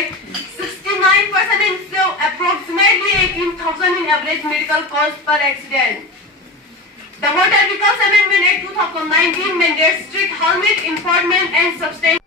rate, 69% inflow, approximately 18,000 in average medical cost per accident. The Motor Vehicles Amendment Act 2019 mandates strict helmet enforcement and substantial.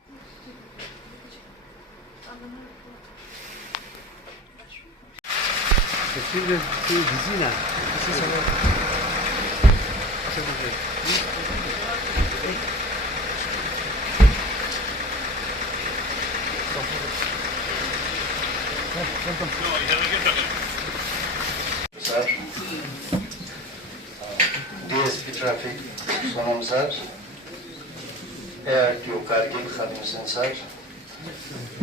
Sir, DSP Traffic Sonam sir, ARTO Kargil Khadim Hussain sir,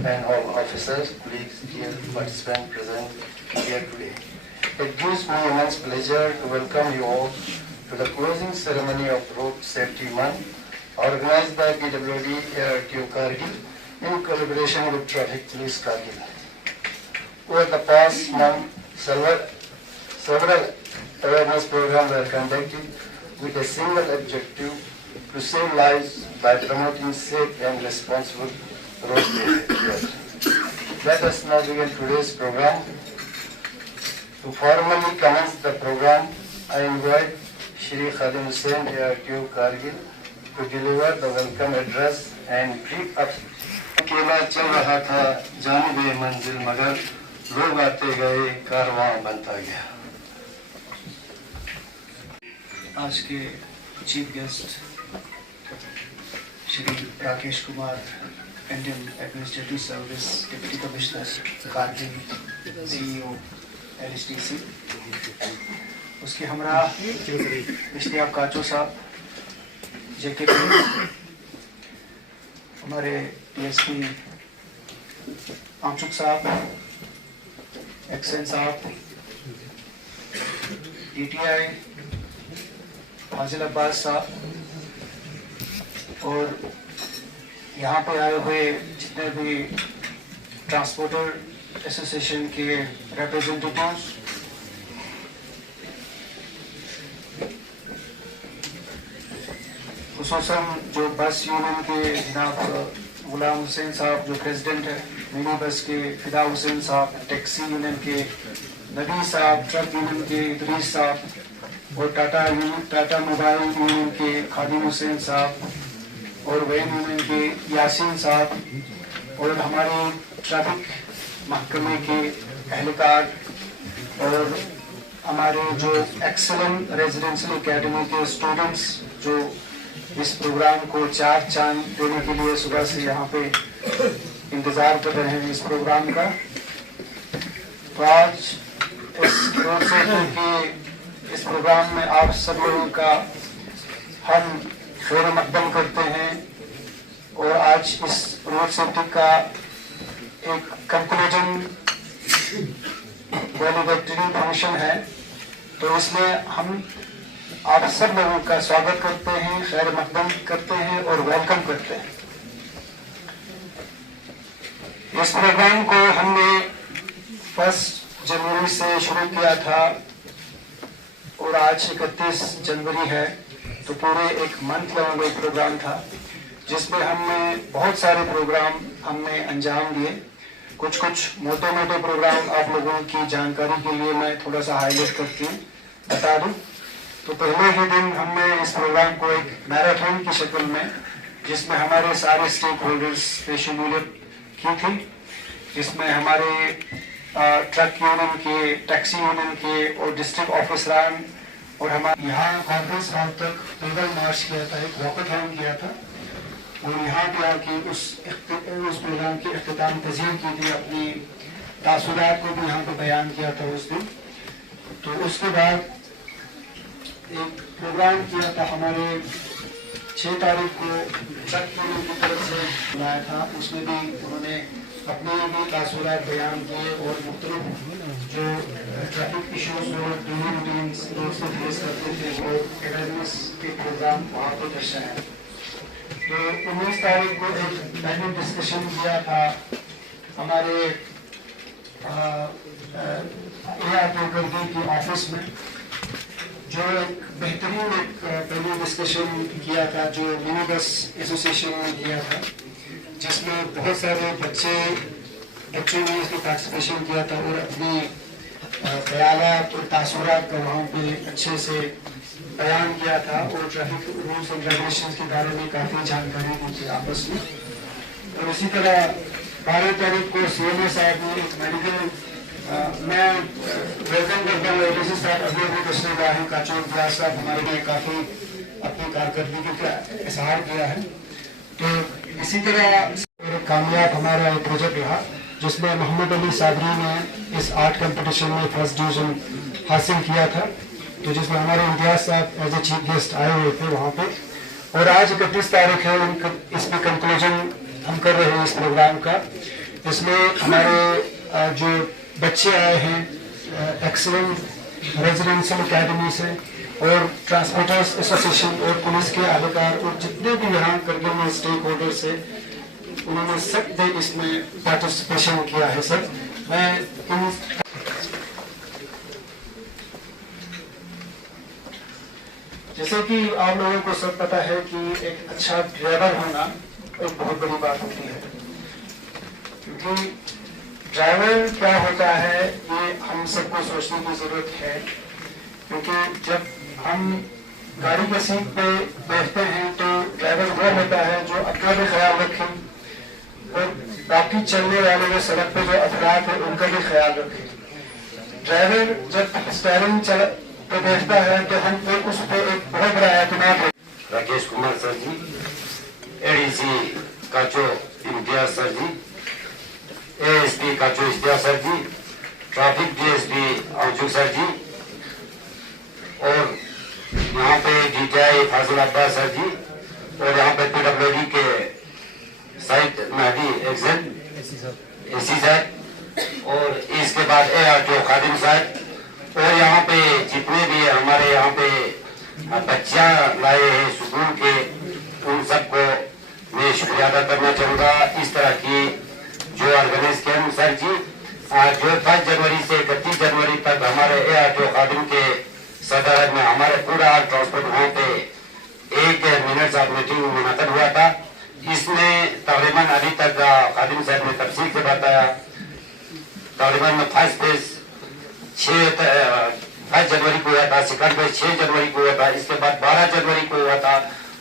and all officers, colleagues, dear participants present here today. It gives me immense pleasure to welcome you all to the closing ceremony of Road Safety Month organized by PWD ARTO Kargil in collaboration with Traffic Police Kargil. Over the past month, several awareness programs were conducted with a single objective to save lives by promoting safe and responsible road behavior. Let us now begin today's program. To formally commence the program, I invite Shri Khadim Hussain ARTO Kargil to deliver the welcome address and brief up. अकेला चल रहा था जानिबे मंजिल मगर लोग आते गए कारवां बनता गया. आज के chief guest Shri Rakesh Kumar, Indian administrative service deputy commissioner Kargil, CEO LSTC, उसके हमरा इश्तियाक काचो साहब, JKP, हमारे DSP आमचुक साहब, एक्सेन साहब, DTI फाजिल अब्बास साहब, और यहाँ पे आए हुए जितने भी ट्रांसपोर्टर एसोसिएशन के रिप्रेजेंटेटिव्स, खुसूसन जो बस यूनियन के जनाब गुलाम हुसैन साहब जो प्रेसिडेंट है, मिनी बस के फिदा हुसैन साहब, टैक्सी यूनियन के नबी साहब, ट्रक यूनियन के इदरीस साहब, और टाटा मोबाइल यूनियन के खादिम हुसैन साहब, और वैन यूनियन के यासीन साहब, और हमारे ट्रैफिक महकमे के एहलकार, और हमारे जो एक्सेलेंट रेजिडेंशियल एकेडमी के स्टूडेंट्स जो इस प्रोग्राम को चार चांद देने के लिए सुबह से यहाँ पे इंतजार कर रहे हैं इस प्रोग्राम का. तो आज इस रोड सेफ्टी के इस प्रोग्राम में आप सब लोगों का हम खैर मकदम करते हैं, और आज इस रोड सेफ्टी का एक कंक्लूजन वैलिडेटरी फंक्शन है. तो इसमें हम आप सब लोगों का स्वागत करते हैं, खैर मकदम करते हैं और वेलकम करते हैं. इस प्रोग्राम को हमने 1 जनवरी से शुरू किया था और आज 31 जनवरी है. तो पूरे एक मंथ लॉन्ग एक प्रोग्राम था जिसमें हमने बहुत सारे प्रोग्राम हमने अंजाम दिए. कुछ मोटे मोटे प्रोग्राम आप लोगों की जानकारी के लिए मैं थोड़ा सा हाईलाइट करके बता दूं. तो पहले ही दिन हमने इस प्रोग्राम को एक मैराथन की शक्ल में, जिसमें हमारे सारे स्टेक होल्डर्स ने शमूलियत की थी, जिसमें हमारे ट्रक यूनियन के, टैक्सी यूनियन के और डिस्ट्रिक्ट ऑफिसरान, और हमारे यहाँ कॉन्फ्रेंस हॉल तक पैदल मार्च किया था, एक वॉकथॉन किया था, और यहाँ पे आके उस प्रोग्राम की इख्तिताम तज़ीर की थी, अपनी तासुरात को भी यहाँ पे बयान किया था उस दिन. तो उसके बाद एक प्रोग्राम किया था हमारे 6 तारीख को ट्रक यूनियन की तरफ से बुलाया था. उसमें भी उन्होंने अपने भी तासुरात बयान किए और मुख्तलिफ जो ट्रैफिक इशूज रोड से फेस करते थे वो अवेयरनेस के प्रोग्राम वहाँ पर दर्शाया. तो 19 तारीख को एक पैनल डिस्कशन किया था हमारे ARTO करगिल के ऑफिस में, जो एक बेहतरीन एक पैनल डिस्कशन किया था जो मिनी बस एसोसिएशन ने किया था, जिसमें बहुत सारे बच्चे बच्चों ने इसमें पार्टिसिपेशन किया था और अपनी ख्यालात और तासुरात को वहाँ पे अच्छे से बयान किया था और ट्रैफिक रूल्स एंड रेगुलेशन के बारे में काफ़ी जानकारी दी थी आपस में। और इसी तरह 12 तारीख को CMO साहब ने एक मेडिकल मैं वेलकम करता हूँ ADC साहब अभी तशरीफ लाए हैं काचौर व्यास साहब हमारे लिए काफ़ी अपनी कारकर्दगी का इजहार किया है। तो इसी तरह कामयाब हमारा एक प्रोजेक्ट रहा जिसमें मोहम्मद अली साबरी ने इस आर्ट कंपटीशन में फर्स्ट डिवीजन हासिल किया था, तो जिसमें हमारे इम्तियाज साहब एज ए चीफ गेस्ट आए हुए थे वहाँ पे। और आज 31 तारीख है, इसमें कंक्लूजन हम कर रहे हैं इस प्रोग्राम का। इसमें हमारे जो बच्चे आए हैं एक्सीलेंट रेजिडेंशियल अकेडमी से और ट्रांसपोर्टर्स एसोसिएशन और पुलिस के अधिकार और जितने भी यहाँ करगिल में स्टेक होल्डर्स है उन्होंने सब ने इसमें पार्टिसिपेशन किया है। सर मैं जैसे कि आप लोगों को सब पता है कि एक अच्छा ड्राइवर होना एक बहुत बड़ी बात होती है, क्योंकि ड्राइवर क्या होता है ये हम सबको सोचने की जरूरत है। क्योंकि जब हम गाड़ी के सीट पे बैठते हैं तो ड्राइवर वो होता है जो अपना भी ख्याल रखे और बाकी चलने वाले जो सड़क पे जो अफराद है उनका भी ख्याल रखे। ड्राइवर जब स्टीयरिंग पे बैठता है तो हम फिर उस पर एक बहुत बड़ा एतमाद है। राकेश कुमार सर जी, ADC काचो इम्तियाज सर जी, ASP काचो इम्तियाज सर जी, ट्रैफिक DSP आंचू सर जी और यहाँ पे DTI फाजिल अब्बास सर जी और यहाँ पे PWD के साइड महदी एक्सन AC साहब और इसके बाद ARTO खादिम साहब और यहाँ पे जितने भी हमारे यहाँ पे बच्चियां लाए हैं स्कूल के उन सबको मैं शुक्रिया अदा करना चाहूँगा। इस तरह की जो ऑर्गेनाइज किया सर जी, जो 5 जनवरी से 31 जनवरी तक हमारे ARTO खादिम के सदारत में हमारे पूरा ट्रांसपोर्ट वहाँ पे 1 मिनट साथ मीटिंग मुनक़द हुआ था। इसमें तकरीबन अभी तक खादिम साहब ने तफसील से बताया, तकरीबन में फर्स्ट फेज 5 जनवरी को हुआ था, सेकंड फेज 6 जनवरी को हुआ था, इसके बाद 12 जनवरी को हुआ था।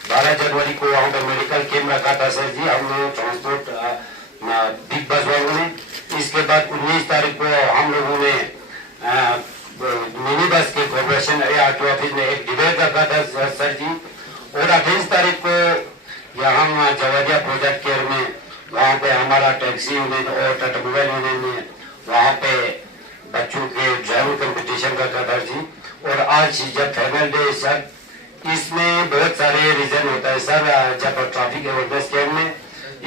12 जनवरी को वहाँ पर मेडिकल कैंप रखा था सर जी हम लोग ट्रांसपोर्ट बिग बस वालों ने। इसके बाद 19 तारीख को हम लोगों ने मिनी बस के कॉर्पोरेशन ARTO ऑफिस में एक डिबेट रखा था सर जी। और 28 तारीख को यहाँ जवादिया प्रोजेक्ट केयर में वहाँ पे हमारा टैक्सी यूनियन और टाटा मोबाइल यूनियन ने वहाँ पे बच्चों के ड्राइविंग कंपटीशन रखा था जी। और आज जब फाइनल डे सर, इसमें बहुत सारे रीजन होता है सर। जब ट्रैफिक अवेयरनेस कैंप में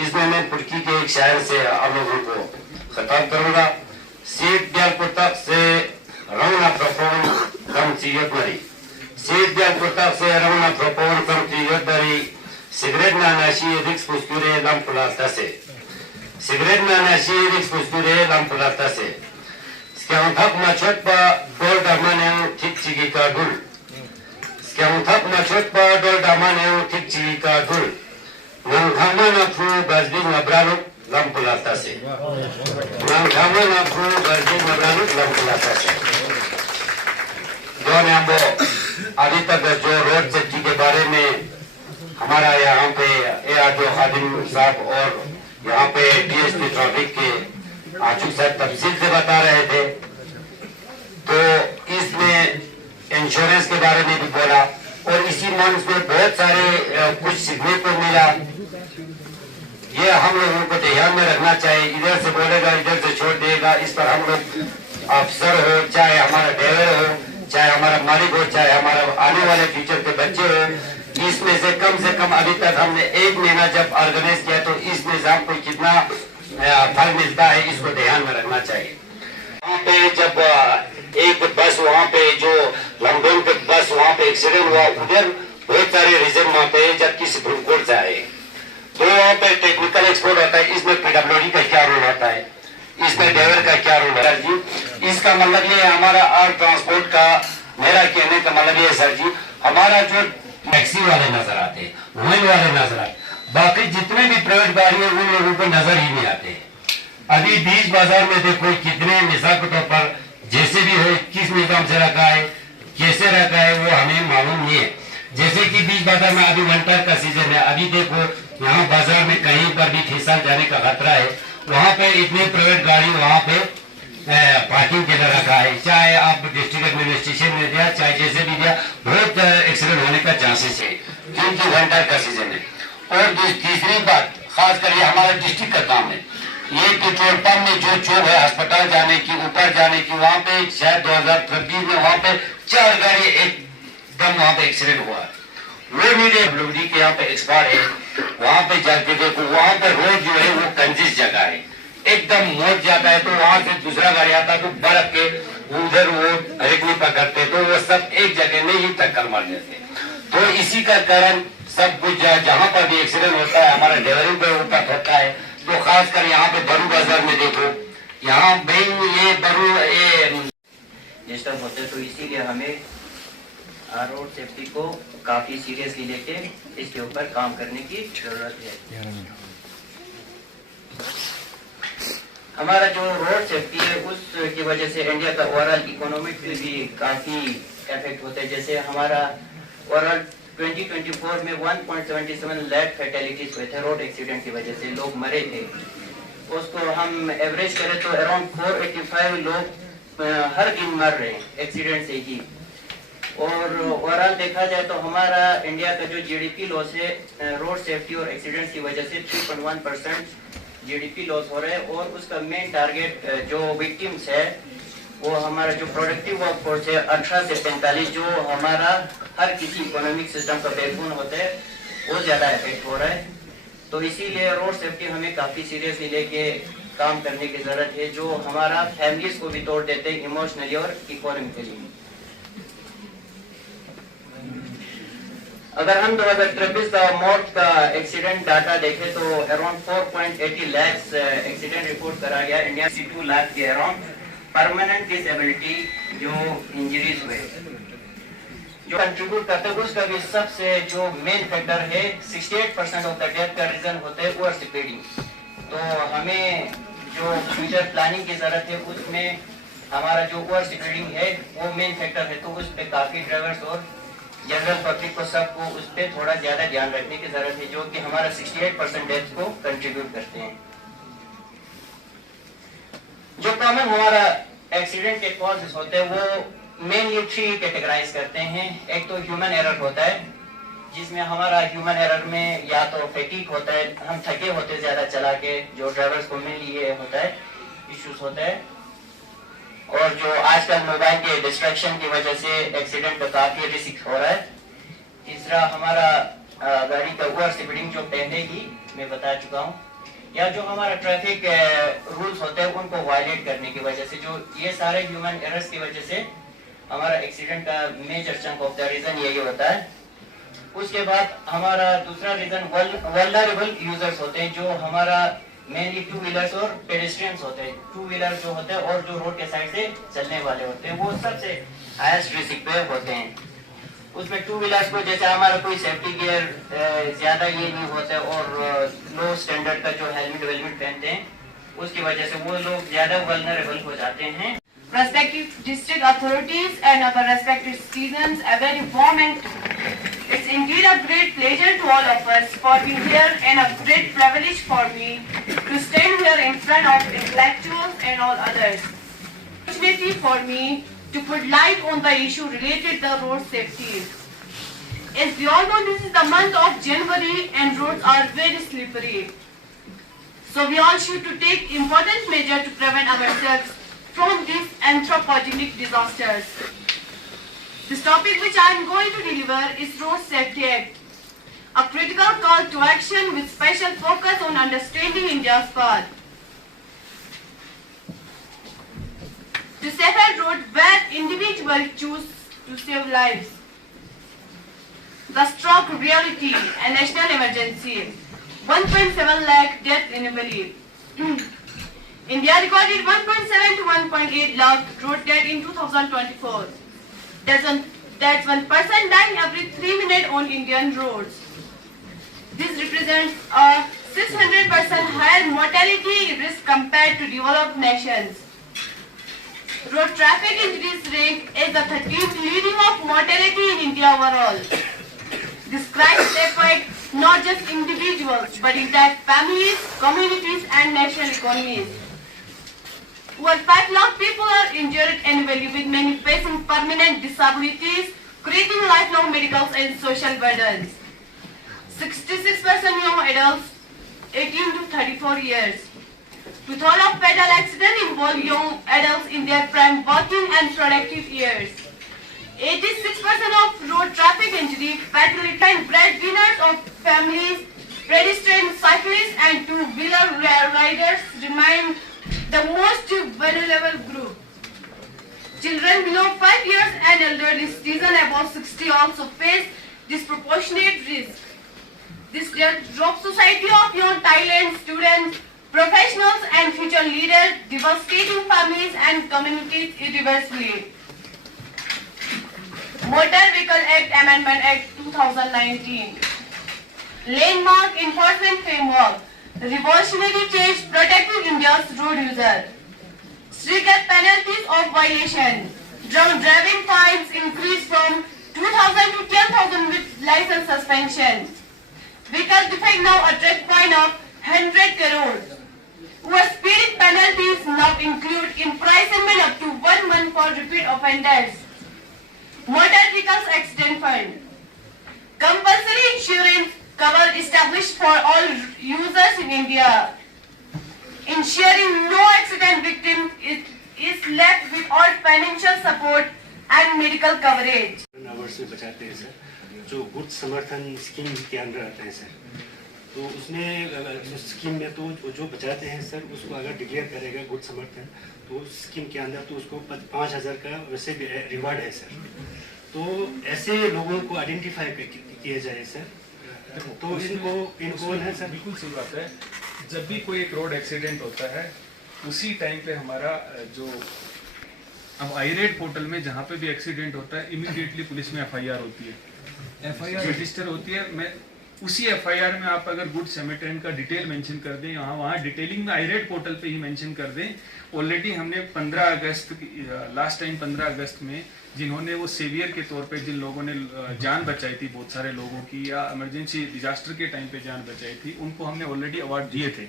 इसमें मैं तुर्की के एक शायर से आप लोगों को खिताब करूंगा। सीट दियाल कुर्तक से रौना प्रफोन कम चीयत मरी, सीट दियाल कुर्तक से रौना प्रफोन कम चीयत मरी, सिगरेट नानाशी रिक्स पुस्कुरे लम पुलाता से, सिगरेट नानाशी रिक्स पुस्कुरे लम पुलाता से, Skauthak macet pa dol daman yang tik cigi kadul, Skauthak macet pa dol daman yang tik cigi kadul, Nangkama napru bazbi ngabraluk lam pulata se, Nangkama napru bazbi ngabraluk lam pulata se। जो ने अभी तक जो road safety के बारे में हमारा यहाँ पे ARTO खादिम साहब और यहाँ पे DSP ट्रैफिक के आचू साहब तफसील से बता रहे थे, तो इसमें इंश्योरेंस के बारे में भी बोला और इसी मंच में बहुत सारे कुछ सीखने को मिला। ये हम लोगों को ध्यान में रखना चाहिए, इधर से बोलेगा इधर से छोड़ देगा। इस पर हम लोग अफसर हो, चाहे हमारा ड्राइवर हो, चाहे हमारा मालिक हो, चाहे हमारा आने वाले फ्यूचर के बच्चे हो, इसमें से कम अभी तक हमने 1 महीना जब ऑर्गेनाइज किया तो इस निजाम को कितना फल मिलता है इसको ध्यान में रखना चाहिए। वहाँ पे जब एक बस वहाँ पे जो लंदन के बस वहाँ पे एक्सीडेंट हुआ, उधर बहुत सारे रीजन वहाँ पे जबकि सुप्रीम कोर्ट से आए, तो वहाँ पे टेक्निकल एक्सपर्ट होता है, इसमें PWD का क्या रोल होता है, इसमें ड्राइवर का क्या रोल है जी। इसका मतलब ये हमारा आर्ट ट्रांसपोर्ट का मेरा कहने का मतलब ये सर जी, हमारा जो टैक्सी वाले नजर आते हैं, वही वाले नजर आते, बाकी जितने भी प्राइवेट गाड़ी है उन लोगों को नजर ही नहीं आते। अभी अभी बीच बाजार में देखो कितने मिसाल के तौर पर जैसे भी हो किस निजाम से रखा है कैसे रखा है वो हमें मालूम नहीं है। जैसे कि बीच बाजार में अभी विंटर का सीजन है, अभी देखो यहाँ बाजार में कहीं पर भी फिसल जाने का खतरा है, वहाँ पे इतनी प्राइवेट गाड़ी वहाँ पे पार्किंग के लिए रखा है, चाहे आप डिस्ट्रिक्ट एडमिनिस्ट्रेशन में दिया चाहे जैसे भी दिया, बहुत एक्सीडेंट होने का चांसेस है क्योंकि विंटर का सीजन है। और तीसरी बात खास कर ये हमारा डिस्ट्रिक्ट का काम है, ये पेट्रोल पंप में जो चौक है अस्पताल जाने की ऊपर जाने की, वहाँ पे शायद 2026 में वहाँ पे 4 गाड़ी एकदम वहाँ पे एक्सीडेंट हुआ है। वो मीडिया ब्लूडी के यहाँ पे एक्सपर्ट है, वहाँ पे जाके देखो वहाँ पे रोड जो है वो कंजिस जगह है, एकदम मोड़ जाता है तो वहाँ से दूसरा गाड़ी आता है तो बर्फ के उधर वो ब्रेक नहीं पकड़ते तो वो सब एक जगह में ही टक्कर मार जाते। तो इसी का कारण सब कुछ जहाँ पर भी एक्सीडेंट होता है हमारा ड्राइवरिंग पे होता है। तो खासकर यहाँ पे बरू बाजार में देखो, यहाँ भाई ये बरू डिस्टर्ब होते, तो इसीलिए हमें रोड सेफ्टी को काफी सीरियसली लेके इसके ऊपर काम करने की जरूरत है। हमारा जो रोड सेफ्टी है उसकी वजह से इंडिया का ओवरऑल इकोनॉमिक भी काफी इफेक्ट होता है। जैसे हमारा ओवरऑल 2024 में 1.77 लाख फैटेलिटीज हुए थे रोड एक्सीडेंट की वजह से, लोग मरे थे। उसको हम एवरेज करें तो अराउंड 485 लोग हर दिन मर रहे हैं एक्सीडेंट से ही। और ओवरऑल देखा जाए तो हमारा इंडिया का जो जीडीपी लॉस है रोड सेफ्टी और एक्सीडेंट्स की वजह से 3.1% जीडीपी लॉस हो रहा है। और उसका मेन टारगेट जो विक्टिम्स है वो हमारा जो प्रोडक्टिव वर्कफोर्स है 18 से 45, जो हमारा हर किसी इकोनॉमिक सिस्टम का बैकबोन होता है, वो ज्यादा इफेक्ट हो रहा है। तो इसीलिए रोड सेफ्टी हमें काफी सीरियसली लेके काम करने की जरूरत है, जो हमारा फैमिलीज को भी तोड़ देते हैं इमोशनली और इकोनॉमिकली। अगर हम 2023 का मौत का एक्सीडेंट डाटा देखें तो अराउंड 4.80 लाख एक्सीडेंट रिपोर्ट करा गया इंडिया, 62 लाख के अराउंड परमानेंट डिसेबिलिटी जो इंजरीज हुए जो कंट्रीब्यूट करते हैं। उसका भी सबसे जो मेन फैक्टर है 68% ऑफ द डेथ का रीजन होता है ओवर स्पीडिंग। तो हमें जो फ्यूचर प्लानिंग की जरूरत है उसमें हमारा जो ओवर स्पीडिंग है वो मेन फैक्टर है। तो उस पर काफी ड्राइवर्स और जनरल पब्लिक को सबको उस पर थोड़ा ज्यादा ध्यान रखने की जरूरत है, जो कि हमारा 68% डेथ को कंट्रीब्यूट करते हैं। जो कॉमन हमारा एक्सीडेंट के कॉजेस होते हैं वो मेनली 3 कैटेगराइज करते हैं। एक तो ह्यूमन एरर होता है, जिसमें हमारा ह्यूमन एरर में या तो फैटीग होता है, हम थके होते ज्यादा चला के, जो ड्राइवर्स को मेनली ये होता है इश्यूज होता है। और जो आजकल मोबाइल के डिस्ट्रैक्शन की वजह से एक्सीडेंट का काफी रिस्क हो रहा है। तीसरा हमारा गाड़ी का ओवर स्पीडिंग जो पहले ही मैं बता चुका हूँ, या जो हमारा ट्रैफिक रूल्स होते हैं उनको वायलेट करने की वजह से, जो ये सारे ह्यूमन एरर्स की वजह से हमारा एक्सीडेंट का major chunk of the reason यही होता है। उसके बाद हमारा दूसरा रीजन वल्नरेबल यूजर्स होते हैं, जो हमारा मेनली 2 व्हीलर्स और पेडेस्ट्रियंस होते हैं। 2 व्हीलर जो होते हैं और जो रोड के साइड से चलने वाले होते हैं वो सबसे हाईएस्ट रिस्क पे होते हैं। उसमें 2 व्हीलर्स को जैसे हमारा कोई सेफ्टी गियर ज्यादा ये नहीं होता है और लो स्टैंडर्ड का जो हेलमेट वेलमेट पहनते हैं, उसकी वजह से वो लोग ज्यादा वल्नरेबल हो जाते हैं। Respective district authorities and our respective citizens, a very warm and it's indeed a great pleasure to all of us for being here and a great privilege for me to stand here in front of intellectuals and all others. Opportunity for me to put light on the issue related to road safety. As we all know, this is the month of January and roads are very slippery. So we all should to take important measure to prevent ourselves from these anthropogenic disasters. This topic which I am going to deliver is Road Safety Act, a critical call to action with special focus on understanding India's path to safer road where individuals choose to save lives. The stroke reality and national emergency, 1.7 lakh deaths annually. India recorded 1.7 to 1.8 lakh road deaths in 2024. That's one person dying every 3 minutes on Indian roads. This represents a 600% higher mortality risk compared to developed nations. Road traffic injuries rank as the 13th leading of mortality in India overall. This crisis affects not just individuals but entire families, communities and national economies. Over 5 lakh people are injured annually, with many facing permanent disabilities, creating lifelong medical and social burdens. 66% young adults 18 to 34 years. Two-thirds of fatal accidents involve young adults in their prime working and productive years. 86% of road traffic injuries fatally find breadwinners of families, pedestrians, cyclists and two-wheeler riders remain the most vulnerable group. Children below 5 years and elderly citizens above 60 also face disproportionate risk. This robs society of young talent, students, professionals and future leaders, devastating families and communities irreversibly. Motor Vehicle Act Amendment Act 2019. Landmark Enforcement Framework. Revolutionary change protecting India's road user. Stricter penalties of violation. Driving fines increased from 2,000 to 10,000 with license suspension. Vehicle defect now attract fine of 100 crores. Where speeding penalties now include imprisonment up to 1 month for repeat offenders. Motor Vehicles Accident Fund. Compulsory insurance cover established for all users in India. Ensuring no accident victim is left without financial support and medical coverage. Hours में बचाते हैं sir, जो good समर्थन scheme के अंदर आते हैं sir, तो उसमें उस स्कीम में तो जो बचाते हैं सर उसको अगर डिक्लेयर करेगा गुड समर्थन तो उस स्कीम के अंदर तो उसको 5,000 का वैसे भी रिवार्ड है सर। तो ऐसे लोगों को आइडेंटिफाई किया जाए सर, तो इनको है सर। बिल्कुल सही बात है। जब भी कोई एक रोड एक्सीडेंट होता है उसी टाइम पे हमारा जो अब आईरेट पोर्टल में जहाँ पे भी एक्सीडेंट होता है इमीडिएटली पुलिस में एफआईआर होती है, एफआईआर रजिस्टर होती है। मैं उसी एफआईआर में आप अगर गुड सैमरिटन का डिटेल मेंशन कर दें, वहाँ डिटेलिंग में आईरेट पोर्टल पे ही मेंशन कर दें। ऑलरेडी हमने 15 अगस्त लास्ट टाइम 15 अगस्त में जिन्होंने वो सेवियर के तौर पे जिन लोगों ने जान बचाई थी बहुत सारे लोगों की, या इमरजेंसी डिजास्टर के टाइम पे जान बचाई थी, उनको हमने ऑलरेडी अवार्ड दिए थे।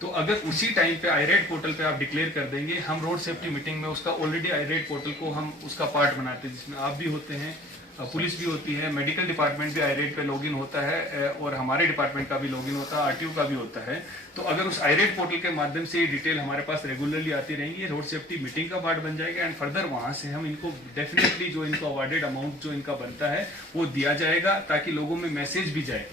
तो अगर उसी टाइम पे आईरेट पोर्टल पे आप डिक्लेयर कर देंगे, हम रोड सेफ्टी मीटिंग में उसका ऑलरेडी आईरेट पोर्टल को हम उसका पार्ट बनाते हैं, जिसमें आप भी होते हैं, पुलिस भी होती है, मेडिकल डिपार्टमेंट भी आईरेट पे लॉगिन होता है और हमारे डिपार्टमेंट का भी लॉगिन होता है, आरटीओ का भी होता है। तो अगर उस आईरेट पोर्टल के माध्यम से ये डिटेल हमारे पास रेगुलरली आती रहेंगी, रोड सेफ्टी मीटिंग का पार्ट बन जाएगा एंड फर्दर वहां से हम इनको डेफिनेटली जो इनको अवार्डेड अमाउंट जो इनका बनता है वो दिया जाएगा ताकि लोगों में मैसेज भी जाए।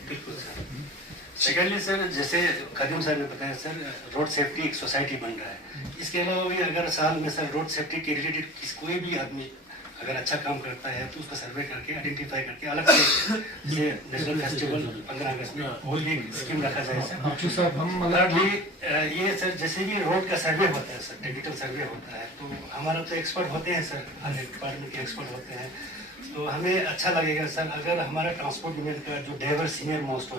सेकेंडली सर, जैसे खादिम साहब ने बताया सर, रोड सेफ्टी एक सोसाइटी बन रहा है। इसके अलावा भी अगर साल में सर रोड सेफ्टी के रिलेटेड कोई भी आदमी अगर अच्छा काम करता है तो उसको सर्वे करके आइडेंटिफाई करके अलग से जैसे नेशनल फेस्टिवल 15 अगस्त में वो भी स्कीम रखा जाए सर। ये सर जैसे भी रोड का सर्वे होता है सर, टेक्निकल सर्वे होता है, तो हमारा तो एक्सपर्ट होते हैं सर, हर डिपार्टमेंट के एक्सपर्ट होते हैं। तो हमें अच्छा लगेगा सर अगर हमारा ट्रांसपोर्ट यूनियन का जो ड्राइवर सीनियर मोस्ट हो,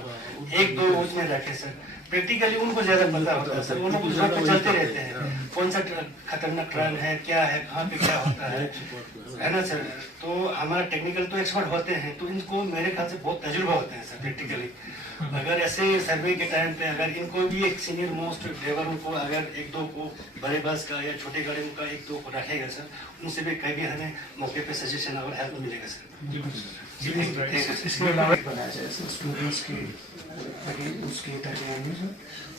1-2 उसमें रखे सर, प्रैक्टिकली उनको ज्यादा पता होता है सर, वो लोग रोड पे चलते रहते हैं, कौन सा खतरनाक ट्रैल है, क्या है, कहाँ पे क्या होता है ना सर। तो हमारा टेक्निकल तो एक्सपर्ट होते हैं, तो इनको मेरे ख्याल से बहुत तजुर्बा होता है सर प्रैक्टिकली। अगर ऐसे सर्वे के टाइम पे अगर इनको भी एक सीनियर मोस्ट ड्राइवरों को अगर 1-2 को बड़े बस का या छोटे गाड़ियों का 1-2 को रखेगा सर, उनसे भी कभी हमें मौके पे सजेशन और हेल्प मिलेगा सर। इसके अलावा बनाया जाए स्टूडेंट्स की उसकी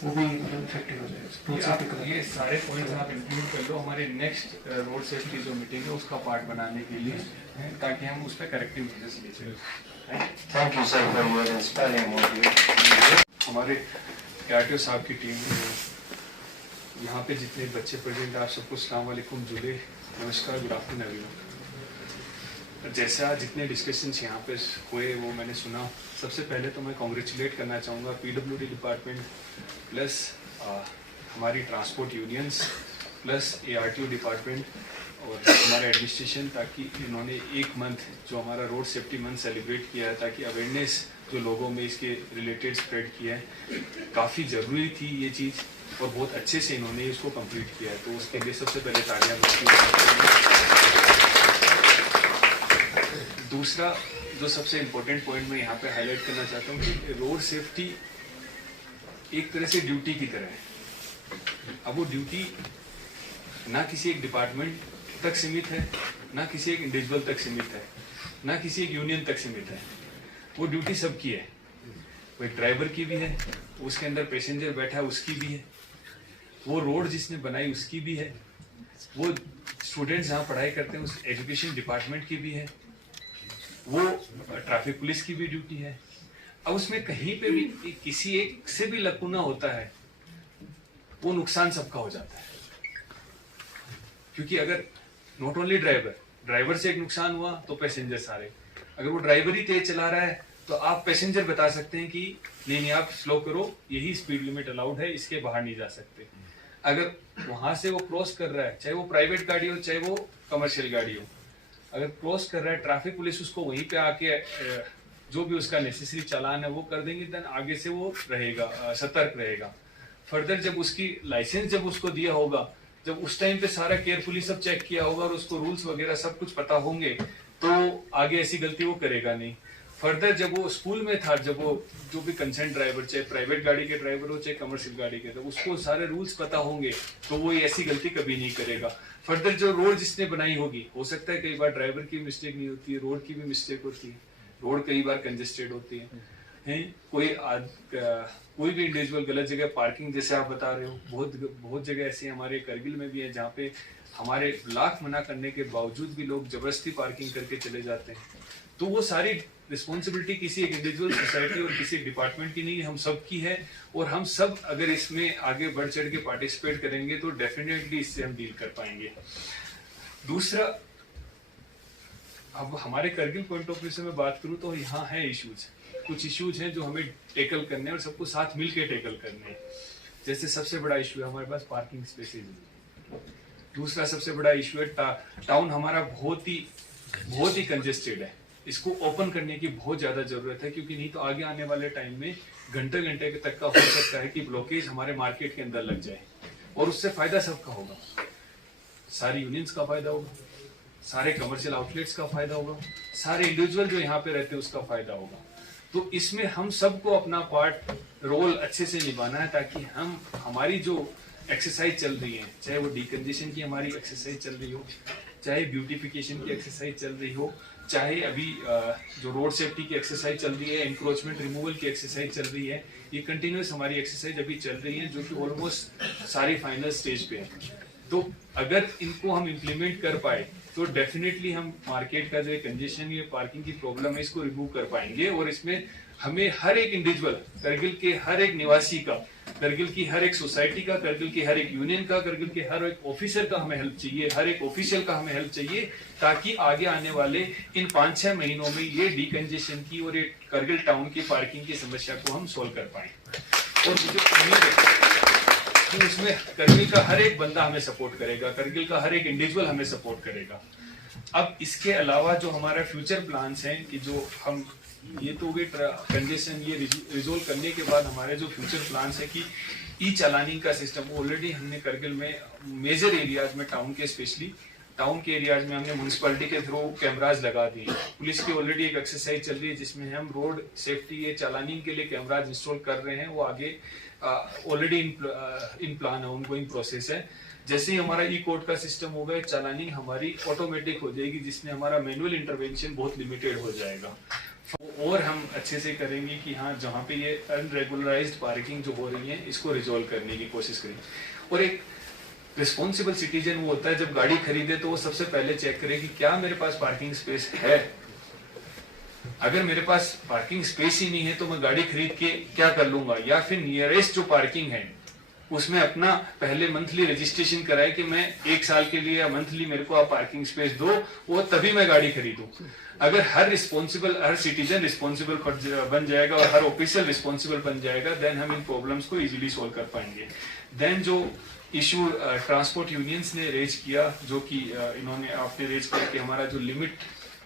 वो भी इफेक्टिव हो जाएगा। ये सारे पॉइंट्स आप इंक्लूड कर लो हमारे नेक्स्ट रोड सेफ्टी जो मीटिंग है उसका पार्ट बनाने के लिए, ताकि हम उस पर करेक्टिव मेजर्स ले सकें। Thank you sir for your inspiring motivation. हमारे आरटीओ साहब की टीम यहाँ पे जितने बच्चे प्रेजेंट आप सबको अस्सलाम वालेकुम, जुले, नमस्कार, गुड आफ्टरनून एवरीवन। जैसा जितने डिस्कशंस यहाँ पे हुए वो मैंने सुना, सबसे पहले तो मैं कॉन्ग्रेचुलेट करना चाहूँगा पीडब्ल्यूडी डिपार्टमेंट प्लस हमारी transport unions plus ARTO department और हमारा एडमिनिस्ट्रेशन, ताकि इन्होंने 1 मंथ जो हमारा रोड सेफ्टी मंथ सेलिब्रेट किया है ताकि अवेयरनेस जो लोगों में इसके रिलेटेड स्प्रेड किया है, काफ़ी ज़रूरी थी ये चीज़ और बहुत अच्छे से इन्होंने इसको कंप्लीट किया है, तो उसके लिए सबसे पहले तालियां बजती हैं। दूसरा जो सबसे इम्पोर्टेंट पॉइंट मैं यहाँ पे हाईलाइट करना चाहता हूँ कि रोड सेफ्टी एक तरह से ड्यूटी की तरह है। अब वो ड्यूटी ना किसी एक डिपार्टमेंट तक सीमित है, ना किसी एक इंडिविजुअल तक सीमित है, ना किसी एक यूनियन तक सीमित है। वो ड्यूटी सबकी है। वो एक ड्राइवर की भी है, उसके अंदर पैसेंजर बैठा है उसकी भी है, वो रोड जिसने बनाई उसकी भी है, वो स्टूडेंट्स जहाँ पढ़ाई करते हैं उस एजुकेशन डिपार्टमेंट की भी है, वो ट्रैफिक पुलिस की भी ड्यूटी है। अब उसमें कहीं पे भी किसी एक से भी लकुना होता है, वो नुकसान सबका हो जाता है। क्योंकि अगर नॉट ओनली ड्राइवर से एक नुकसान हुआ तो पैसेंजर सारे, अगर वो ड्राइवर ही तेज चला रहा है तो आप पैसेंजर बता सकते हैं कि नहीं आप स्लो करो, यही स्पीड लिमिट अलाउड है, इसके बाहर नहीं जा सकते। अगर वहां से वो क्रॉस कर रहा है, चाहे वो प्राइवेट गाड़ी हो चाहे वो कमर्शियल गाड़ी हो, अगर क्रॉस कर रहा है ट्रैफिक पुलिस उसको वहीं पे आके जो भी उसका नेसेसरी चालान है वो कर देंगे, देन आगे से वो रहेगा, सतर्क रहेगा। फर्दर जब उसकी लाइसेंस जब उसको दिया होगा, जब उस टाइम पे सारा केयरफुली सब चेक किया होगा और उसको रूल्स वगैरह सब कुछ पता होंगे, तो आगे ऐसी गलती वो करेगा नहीं। फर्दर जब वो स्कूल में था, जब वो जो भी कंसर्न ड्राइवर, चाहे प्राइवेट गाड़ी के ड्राइवर हो चाहे कमर्शियल गाड़ी के, तो उसको सारे रूल्स पता होंगे तो वो ऐसी गलती कभी नहीं करेगा। फर्दर जो रोड जिसने बनाई होगी, हो सकता है कई बार ड्राइवर की मिस्टेक नहीं होती है, रोड की भी मिस्टेक होती है, रोड कई बार कंजेस्टेड होती है। कोई भी इंडिविजुअल गलत जगह पार्किंग, जैसे आप बता रहे हो, बहुत जगह ऐसी हमारे करगिल में भी है जहाँ पे हमारे लाख मना करने के बावजूद भी लोग जबरदस्ती पार्किंग करके चले जाते हैं। तो वो सारी रिस्पॉन्सिबिलिटी किसी एक इंडिविजुअल सोसाइटी और किसी एक डिपार्टमेंट की नहीं, हम सब की है। और हम सब अगर इसमें आगे बढ़ चढ़ के पार्टिसिपेट करेंगे तो डेफिनेटली इससे हम डील कर पाएंगे। दूसरा, अब हमारे करगिल पॉइंट ऑफ व्यू से मैं बात करूं तो यहाँ है इश्यूज, कुछ इश्यूज हैं जो हमें टेकल करने और सबको साथ मिलकर टेकल करने हैं। जैसे सबसे बड़ा इशू है हमारे पास पार्किंग स्पेसेस। दूसरा सबसे बड़ा इशू है टाउन हमारा बहुत ही कंजेस्टेड है, इसको ओपन करने की बहुत ज्यादा जरूरत है, क्योंकि नहीं तो आगे आने वाले टाइम में घंटे तक का हो सकता है कि ब्लॉकेज हमारे मार्केट के अंदर लग जाए, और उससे फायदा सबका होगा, सारी यूनियंस का फायदा होगा, सारे कमर्शियल आउटलेट्स का फायदा होगा, सारे इंडिविजुअल जो यहाँ पे रहते हैं उसका फायदा होगा। तो इसमें हम सबको अपना रोल अच्छे से निभाना है, ताकि हमारी जो एक्सरसाइज चल रही है, चाहे वो डीकंजेशन की हमारी एक्सरसाइज चल रही हो, चाहे ब्यूटिफिकेशन की एक्सरसाइज चल रही हो, चाहे अभी जो रोड सेफ्टी की एक्सरसाइज चल रही है, इंक्रोचमेंट रिमूवल की एक्सरसाइज चल रही है, ये कंटिन्यूस हमारी एक्सरसाइज अभी चल रही है, जो कि ऑलमोस्ट सारी फाइनल स्टेज पे है। तो अगर इनको हम इम्प्लीमेंट कर पाए तो डेफिनेटली हम मार्केट का जो कंजेशन, ये पार्किंग की प्रॉब्लम है, इसको रिमूव कर पाएंगे। और इसमें हमें हर एक इंडिविजुअल, करगिल के हर एक निवासी का, करगिल की हर एक सोसाइटी का, करगिल की हर एक यूनियन का, करगिल के हर एक ऑफिसर का हमें हेल्प चाहिए, हर एक ऑफिशियल का हमें हेल्प चाहिए, ताकि आगे आने वाले इन 5-6 महीनों में ये डीकंजेशन की और ये करगिल टाउन की पार्किंग की समस्या को हम सोल्व कर पाए। और मुझे उम्मीद है कि उसमें करगिल का हर एक बंदा हमें सपोर्ट करेगा, करगिल का हर एक इंडिविजुअल हमें सपोर्ट करेगा। अब इसके अलावा जो हमारा फ्यूचर प्लान्स हैं, कि जो हम ये तो कंजेशन ये रिजोल्व करने के बाद हमारे जो फ्यूचर प्लान्स है कि ई चालानिंग का सिस्टम ऑलरेडी हमने करगिल में मेजर एरियाज में, टाउन के स्पेशली टाउन के एरियाज में हमने म्यूनिसिपैलिटी के थ्रू कैमराज लगा दिए। पुलिस की ऑलरेडी एक एक्सरसाइज चल रही है जिसमें हम रोड सेफ्टी ये चालानिंग के लिए कैमराज इंस्टॉल कर रहे हैं, वो आगे ऑलरेडी इन प्लान है, ऑनगोइंग प्रोसेस है। जैसे ही हमारा ई कोड का सिस्टम होगा, चालानिंग हमारी ऑटोमेटिक हो जाएगी, जिसमें हमारा मैनुअल इंटरवेंशन बहुत लिमिटेड हो जाएगा। और हम अच्छे से करेंगे कि हाँ, जहाँ पे ये अनरेगुलराइज्ड पार्किंग जो हो रही है इसको रिजॉल्व करने की कोशिश करें। और एक रिस्पॉन्सिबल सिटीजन वो होता है, जब गाड़ी खरीदे तो वो सबसे पहले चेक करे कि क्या मेरे पास पार्किंग स्पेस है। अगर मेरे पास पार्किंग स्पेस ही नहीं है तो मैं गाड़ी खरीद के क्या कर लूंगा, या फिर नियरेस्ट जो पार्किंग है उसमें अपना पहले मंथली रजिस्ट्रेशन कराए कि मैं 1 साल के लिए या मंथली मेरे को आप पार्किंग स्पेस दो, वो तभी मैं गाड़ी खरीदूं। अगर हर सिटीजन रिस्पॉन्सिबल बन जाएगा और हर ऑफिशियल रिस्पॉन्सिबल बन जाएगा, देन हम इन प्रॉब्लम्स को इजीली सॉल्व कर पाएंगे। देन जो इशू ट्रांसपोर्ट यूनियंस ने रेज किया, जो कि आपने रेज किया कि हमारा जो लिमिट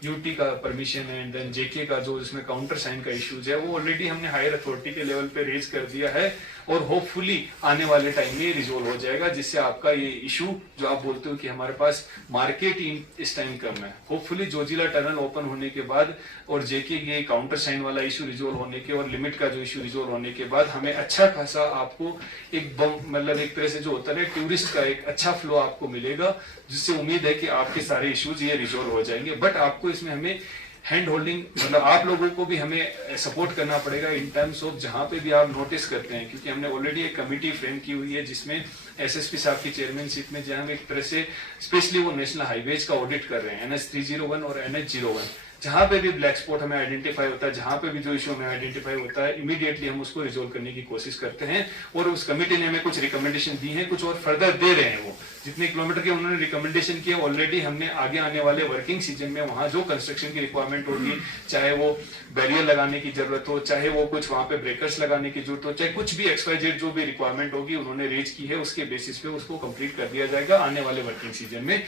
यूटी का परमिशन है, एंड देन जेके का जो इसमें काउंटर साइन का इश्यूज है, वो ऑलरेडी हमने हायर अथॉरिटी के लेवल पे रेज कर दिया है और होपफुली आने वाले टाइम में रिजोल्व हो जाएगा, जिससे आपका ये इशू जो आप बोलते हो कि हमारे पास मार्केट इस टाइम कम है, होपफुली जोजिला टनल ओपन होने के बाद और जेके के काउंटर साइन वाला इशू रिजोल्व होने के और लिमिट का जो इशू रिजोल्व होने के बाद हमें अच्छा खासा आपको एक मतलब एक तरह से जो होता है टूरिस्ट का एक अच्छा फ्लो आपको मिलेगा, जिससे उम्मीद है कि आपके सारे इश्यूज ये रिजोल्व हो जाएंगे। बट आपको इसमें हमें हैंड होल्डिंग, मतलब आप लोगों को भी हमें सपोर्ट करना पड़ेगा इन टर्म्स ऑफ जहां पे भी आप नोटिस करते हैं, क्योंकि हमने ऑलरेडी एक कमेटी फ्रेम की हुई है जिसमें एसएसपी साहब की चेयरमैनशिप में, जहां हम एक तरह से स्पेशली वो नेशनल हाईवेज का ऑडिट कर रहे हैं, NH 301 और NH 01, जहां पे भी ब्लैक स्पॉट हमें आइडेंटिफाई होता है, जहां पे भी जो इशू हमें आइडेंटिफाई होता है, इमीडिएटली हम उसको रिजोल्व करने की कोशिश करते हैं। और उस कमेटी ने हमें कुछ रिकमेंडेशन दी हैं, कुछ और फर्दर दे रहे हैं। वो जितने किलोमीटर के उन्होंने रिकमेंडेशन किए, ऑलरेडी हमने आगे आने वाले वर्किंग सीजन में वहां जो कंस्ट्रक्शन की रिक्वायरमेंट होगी, चाहे वो बैरियर लगाने की जरूरत हो, चाहे वो कुछ वहां पे ब्रेकर्स लगाने की जरूरत हो, चाहे कुछ भी XYZ जो भी रिक्वायरमेंट होगी उन्होंने रेज की है, उसके बेसिस पे उसको कंप्लीट कर दिया जाएगा आने वाले वर्किंग सीजन में।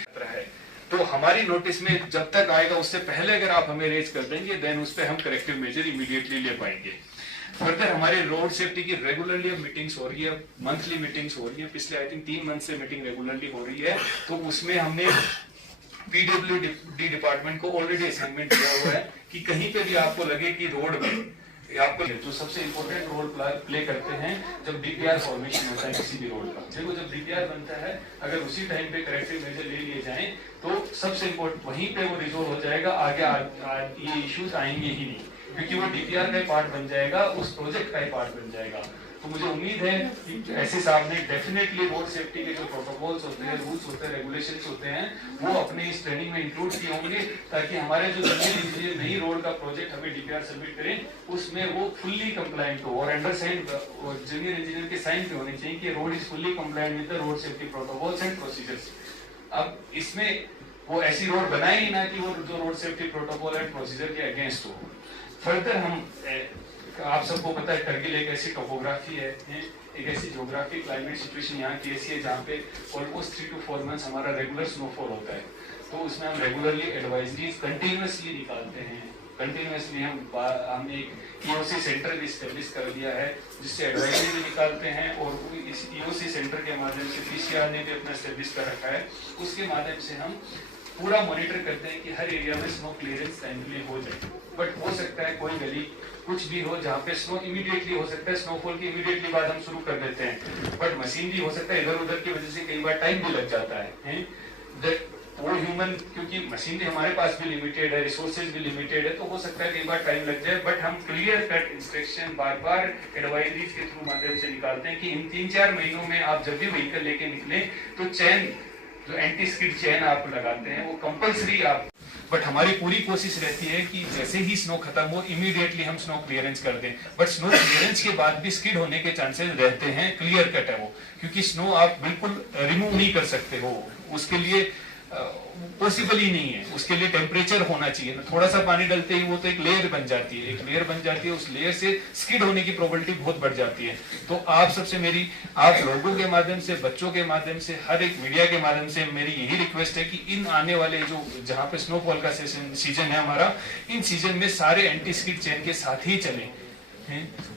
तो हमारी नोटिस में जब तक आएगा उससे पहले अगर आप हमें रेज कर देंगे, देन उस पर हम करेक्टिव मेजर इमीडिएटली ले पाएंगे। फर्दर हमारे रोड सेफ्टी की रेगुलरली मीटिंग्स हो रही है, मंथली मीटिंग्स हो रही है, पिछले आई थिंक 3 मंथ से मीटिंग रेगुलरली हो रही है। तो उसमें हमने PWD डिपार्टमेंट को ऑलरेडी असाइनमेंट दिया हुआ है कि कहीं पे भी आपको लगे कि रोड में आपको जो सबसे इंपॉर्टेंट रोल प्ले करते हैं जब DPR फॉर्मेशन होता है किसी भी रोड का। देखो जब DPR बनता है, अगर उसी टाइम पे करेक्टिव मेजर ले लिए जाएं तो सबसे इंपॉर्टेंट वहीं पे वो रिजोल्व हो जाएगा, आगे ये इश्यूज आएंगे ही नहीं, क्योंकि वो DPR का पार्ट बन जाएगा, उस प्रोजेक्ट का ही पार्ट बन जाएगा। तो मुझे उम्मीद है कि ऐसे साहब ने डेफिनेटली रोड सेफ्टी के जो प्रोटोकॉल्स होते हैं, रूल्स होते हैं, रेगुलेशंस होते हैं, वो अपने इस ट्रेनिंग में इंक्लूड किए होंगे, ताकि हमारे जो जूनियर इंजीनियर नई रोड का प्रोजेक्ट हमें DPR सबमिट करें उसमें वो फुल्ली कंप्लायंट हो और अंडर साइन जूनियर इंजीनियर के साइन पे होने चाहिए कि road is fully compliant with the road safety protocols and procedures. अब इसमें वो ऐसी रोड बनाए ही ना कि वो जो road safety protocol and procedure के अगेंस्ट हो। फर्दर हम आप सबको पता है करगिल एक ऐसी टोपोग्राफी है, एक ऐसी ज्योग्राफिक क्लाइमेट सिचुएशन यहाँ की ऐसी है जहाँ पे ऑलमोस्ट 3 to 4 मंथ्स हमारा रेगुलर स्नोफॉल होता है। तो उसमें हम रेगुलरली एडवाइजरीज कंटिन्यूअसली निकालते हैं, कंटिन्यूअसली हमने एक EOC सेंटर भी स्टेब्लिश कर दिया है जिससे एडवाइजरी भी निकालते हैं, और इस EOC सेंटर के माध्यम से PCR ने भी अपना स्टेब्लिश कर रखा है, उसके माध्यम से हम पूरा मॉनिटर करते हैं कि हर एरिया में स्नो क्लियरेंस टाइमली हो जाए। बट हो सकता है कोई गली कुछ भी हो जहाँ पे स्नो इमीडिएटली हो सकता है, स्नोफॉल की इमीडिएटली बाद हम शुरू कर देते हैं, बट मशीन भी हो सकता है इधर उधर की वजह से कई बार टाइम भी लग जाता है। वो ह्यूमन, क्योंकि मशीनरी हमारे पास भी लिमिटेड है, रिसोर्सेज भी लिमिटेड है, तो हो सकता है कई बार टाइम लग जाए, बट हम क्लियर कट इंस्ट्रक्शन बार बार एडवाइजरीज के थ्रू माध्यम से निकालते हैं कि इन 3-4 महीनों में आप जब भी व्हीकल लेके निकले तो चैन जो एंटी स्किड चैन आप लगाते हैं वो कंपलसरी आप। बट हमारी पूरी कोशिश रहती है कि जैसे ही स्नो खत्म हो इमीडिएटली हम स्नो क्लियरेंस कर दें, बट स्नो क्लियरेंस के बाद भी स्किड होने के चांसेस रहते हैं, क्लियर कट है वो, क्योंकि स्नो आप बिल्कुल रिमूव नहीं कर सकते हो, उसके लिए पॉसिबल ही नहीं है, उसके लिए टेम्परेचर होना चाहिए, थोड़ा सा पानी डालते ही वो तो एक लेयर बन जाती है, एक लेयर बन जाती है, उस लेयर से स्किड होने की प्रोबेबिलिटी बहुत बढ़ जाती है। तो आप सबसे मेरी, आप लोगों के माध्यम से, बच्चों के माध्यम से, हर एक मीडिया के माध्यम से मेरी यही रिक्वेस्ट है कि इन आने वाले जो जहाँ पे स्नोफॉल का सीजन है हमारा, इन सीजन में सारे एंटी स्किड चेन के साथ ही चले,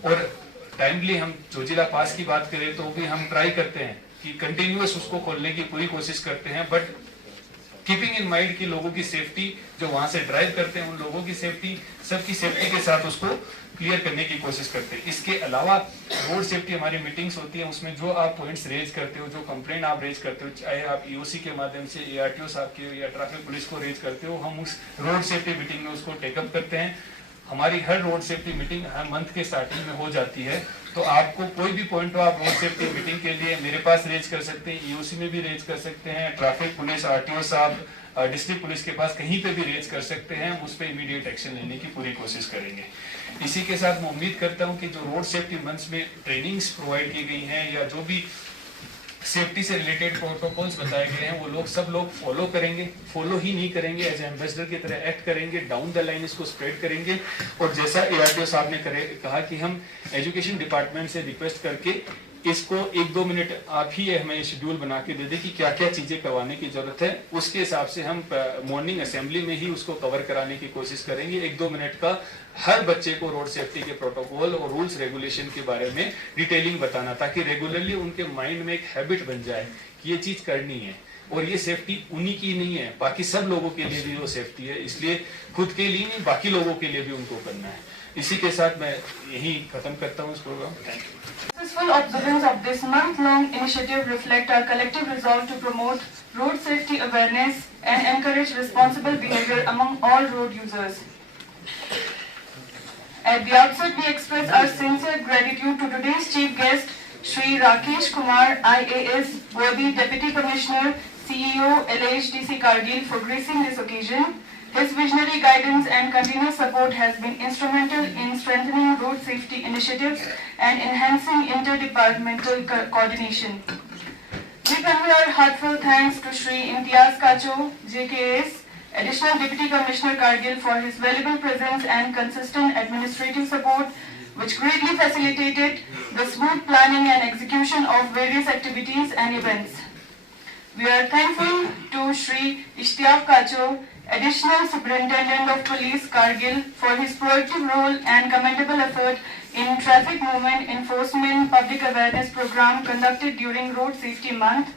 और टाइमली हम जोजिला पास की बात करें तो भी हम ट्राई करते हैं कि कंटिन्यूअस उसको खोलने की पूरी कोशिश करते हैं, बट कीपिंग इन माइंड कि लोगों की सेफ्टी, जो वहां से ड्राइव करते हैं उन लोगों की सेफ्टी, सबकी सेफ्टी के साथ उसको क्लियर करने की कोशिश करते हैं। इसके अलावा रोड सेफ्टी हमारी मीटिंग्स होती है, उसमें जो आप पॉइंट्स रेज करते हो, जो कंप्लेंट आप रेज करते हो, चाहे आप EOC के माध्यम से ARTO साहब के या ट्रैफिक पुलिस को रेज करते हो, हम उस रोड सेफ्टी मीटिंग में उसको टेकअप करते हैं। हमारी हर रोड सेफ्टी मीटिंग हर मंथ के स्टार्टिंग में हो जाती है, तो आपको कोई भी पॉइंट हो आप रोड सेफ्टी मीटिंग के लिए मेरे पास रेज कर सकते हैं, EOC में भी रेज कर सकते हैं, ट्रैफिक पुलिस, RTO साहब, डिस्ट्रिक्ट पुलिस के पास कहीं पे भी रेज कर सकते हैं, हम उस पर इमीडिएट एक्शन लेने की पूरी कोशिश करेंगे। इसी के साथ मैं उम्मीद करता हूं कि जो रोड सेफ्टी मंथ्स में ट्रेनिंग्स प्रोवाइड की गई हैं या जो भी सेफ्टी से रिलेटेड प्रोटोकॉल्स बताए गए हैं वो लोग सब लोग फॉलो करेंगे, फॉलो ही नहीं करेंगे, एज एम्बेसडर की तरह एक्ट करेंगे, डाउन द लाइन इसको स्प्रेड करेंगे। और जैसा ARTO साहब ने कहा कि हम एजुकेशन डिपार्टमेंट से रिक्वेस्ट करके इसको 1-2 मिनट आप ही हमें शेड्यूल बना के दे दें कि क्या क्या चीजें करवाने की जरूरत है, उसके हिसाब से हम मॉर्निंग असेंबली में ही उसको कवर कराने की कोशिश करेंगे। 1-2 मिनट का हर बच्चे को रोड सेफ्टी के प्रोटोकॉल और रूल्स रेगुलेशन के बारे में डिटेलिंग बताना, ताकि रेगुलरली उनके माइंड में एक हैबिट बन जाए कि ये चीज करनी है। और ये सेफ्टी उन्हीं की नहीं है, बाकी सब लोगों के लिए भी वो सेफ्टी है, इसलिए खुद के लिए नहीं बाकी लोगों के लिए भी उनको करना है। इसी के साथ मैं यही खत्म करता हूँ इस programme. Thank you. Successful observance of this month-long initiative reflect our collective resolve to promote road safety awareness and encourage responsible behavior among all road users. At the outset, we express our sincere gratitude to today's chief guest, Shri Rakesh Kumar, IAS, worthy Deputy Commissioner, CEO, LHDC Kargil, for gracing this occasion. His visionary guidance and continuous support has been instrumental in strengthening road safety initiatives and enhancing interdepartmental coordination. We convey our heartfelt thanks to Shri Imtiaz Kacho, JKS, Additional Deputy Commissioner Kargil, for his valuable presence and consistent administrative support, which greatly facilitated the smooth planning and execution of various activities and events. We are thankful to Shri Ishtiaq Kacho, Additional Superintendent of Police Kargil, for his proactive role and commendable effort in traffic movement enforcement public awareness program conducted during Road Safety Month.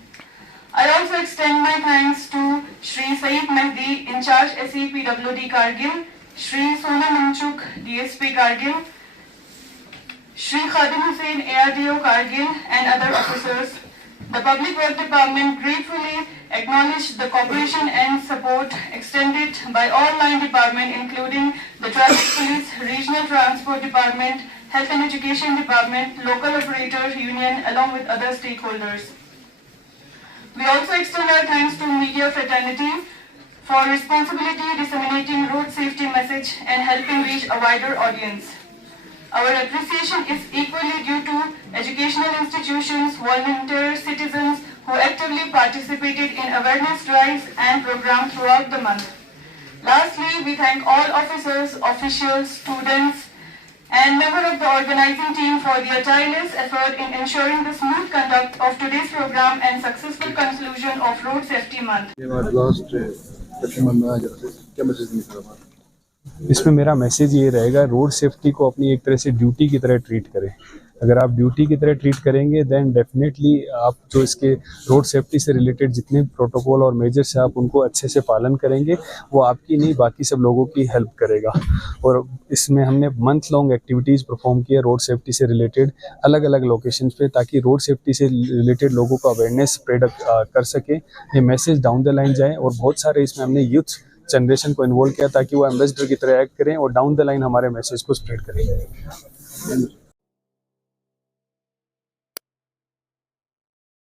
I also extend my thanks to Shri Saeed Mehdi, in charge SE PWD Kargil, Shri Sonam Manchuk, DSP Kargil, Shri Khadim Hussain, ARDO Kargil, and other officers. The Public Works Department gratefully acknowledge the cooperation and support extended by all line departments, including the Traffic Police, Regional Transport Department, Health and Education Department, Local Operator Union, along with other stakeholders. We also extend our thanks to media fraternity for responsibility disseminating road safety message and helping reach a wider audience. Our appreciation is equally due to educational institutions, volunteer citizens who actively participated in awareness drives and programs throughout the month. Lastly, we thank all officers, officials, students, and members of the organizing team for their tireless effort in ensuring the smooth conduct of today's program and successful conclusion of Road Safety Month. इसमें मेरा message ये रहेगा, road safety को अपनी एक तरह से duty की तरह ट्रीट करें। अगर आप ड्यूटी की तरह ट्रीट करेंगे देन डेफिनेटली आप जो इसके रोड सेफ्टी से रिलेटेड जितने प्रोटोकॉल और मेजर्स हैं आप उनको अच्छे से पालन करेंगे, वो आपकी नहीं बाकी सब लोगों की हेल्प करेगा। और इसमें हमने मंथ लॉन्ग एक्टिविटीज़ परफॉर्म किया रोड सेफ्टी से रिलेटेड अलग अलग लोकेशंस पे, ताकि रोड सेफ्टी से रिलेटेड लोगों को अवेयरनेस स्प्रेड कर सके, ये मैसेज डाउन द लाइन जाए। और बहुत सारे इसमें हमने यूथ जनरेशन को इन्वॉल्व किया ताकि वो एम्बेसडर की तरह एक्ट करें और डाउन द लाइन हमारे मैसेज को स्प्रेड करें।